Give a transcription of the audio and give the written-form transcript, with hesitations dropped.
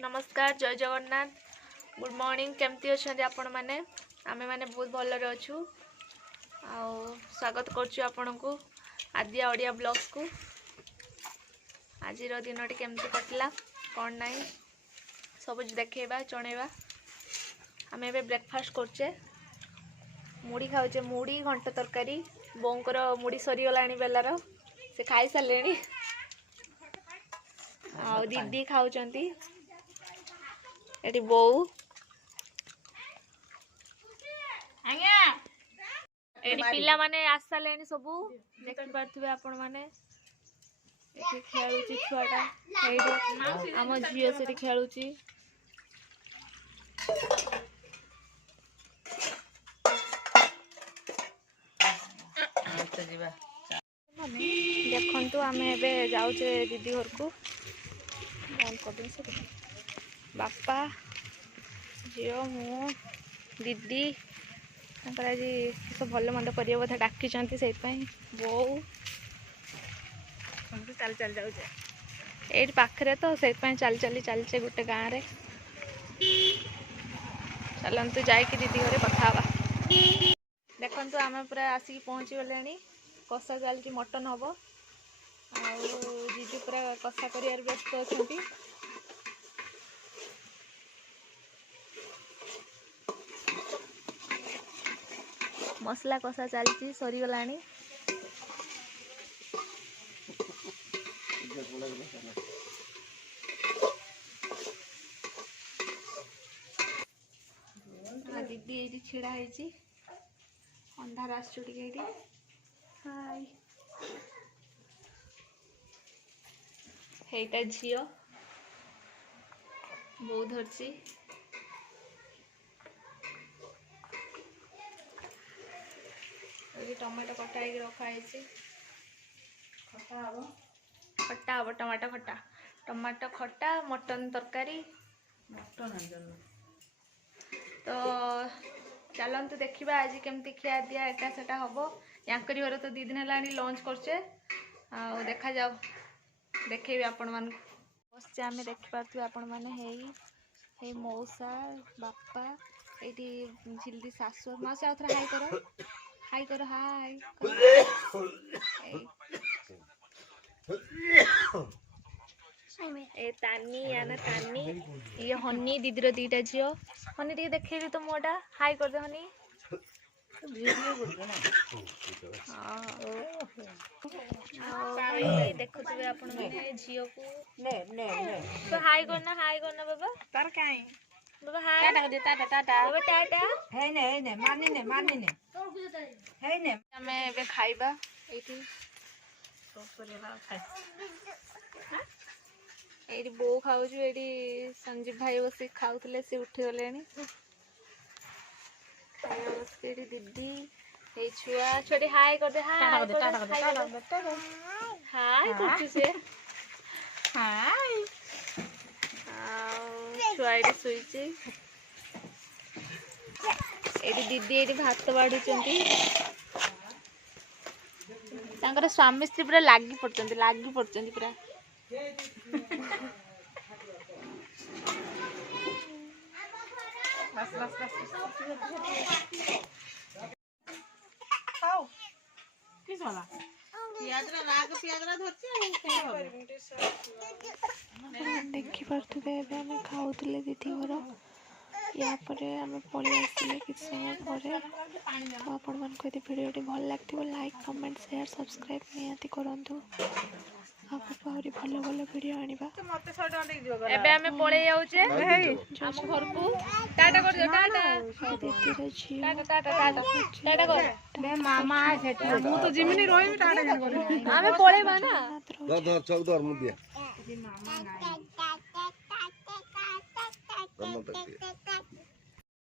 नमस्कार जय Jagannath good morning केमती अच्छा आपण मैंने आमे मैंने बहुत भलरे अच्छु स्वागत करछु आपण को आदिया ओडिया ब्लॉग्स को। आज दिन केमती कटला कौन नाई सब देखेबा चणेबा। आम ए ब्रेकफास्ट करचे मुड़ी खाऊचे मुड़ी घंट तरकारी बोंकर मुड़ी सरीगला बेलार से खाई सारे आ दीदी खाऊचंती एटी बोऊ एटी पिला माने आसालेनी सबू देखि पारथुबे आपण माने एटी खेलुची छुआटा एटी हम झियो सेटी खेलुची देखंतु आमे एबे जाउचे दीदी घर को बंद कर दिन से बापा झील मु दीदी आज सब भल मंद कर बोधे डाकी से बो चल चल जाऊे ये पाखे तो से चल चली चलचे गोटे गाँव में चलतु जा दीदी घरे कथा देखु आम पूरा आसिक पहुँची गले कषा चलती मटन हम आ जीजू पूरा कषा कर व्यस्त अच्छा मसला कषा चलती सरीगला दीदी ये छिड़ा है अंधार आसुटी हाय हेटा झील बो धरची टमाटो कटा रखाई खट्टा हम टमाटो खट्टा मटन तरकारी तो चलतु देखा आज केमती खिया दिया एटा सेटा हम यांकरी घर तो 2 दिन है लंच करचे देखा जाओ देखेबी आपण मान बस आम देखिपे आपण मैंने मौसा बापा ये झिल्दी सासु मौसा आउ थे हाय करो हाय ए तानी या ना तानी ये हनी दीदी दीटा झी हनी टे देखेबी तो मोटा हाय कर दे हनी देखुवे आपण माने झियो को तो हाय करना बाबा तार काई बाबा हाय टाटा दे टाटा बाबा टाटा हे ने मानी ने हे ने हमें एबे खाइबा एठी सोपरेला खाइ एठी बो खाउछु एठी संजीव भाई बस खाउतले से उठी गलेनी एठी दीदी ए छुआ छोटी हाय कर दे हाय हाय करछु से हाय छुआ एठी सुइची एठी दीदी एठी भात बाढुचंती तांकर स्वामी स्त्री पूरा लागी पड़चंती पूरा खाओ की साला पियाजरा राग पियाजरा धरती देखि परथुबे एबे हम खाउतले दीदी घर या पर आम पलि आसले किछ समय पर आपण मन को यदि वीडियो भल लागथिबो लाइक कमेंट शेयर सब्सक्राइब निहाती करंतु आपको आहुरी भल भल वीडियो आनिबा एबे हमें पळे जाउचे हम घर को टाटा कर दियो टाटा दीदी रे छी टाटा कर बे मामा सेठी मु तो जिमिनी रोई टाटा कर हमें पळे बा ना दर चौक दर मु दिया मामा गाय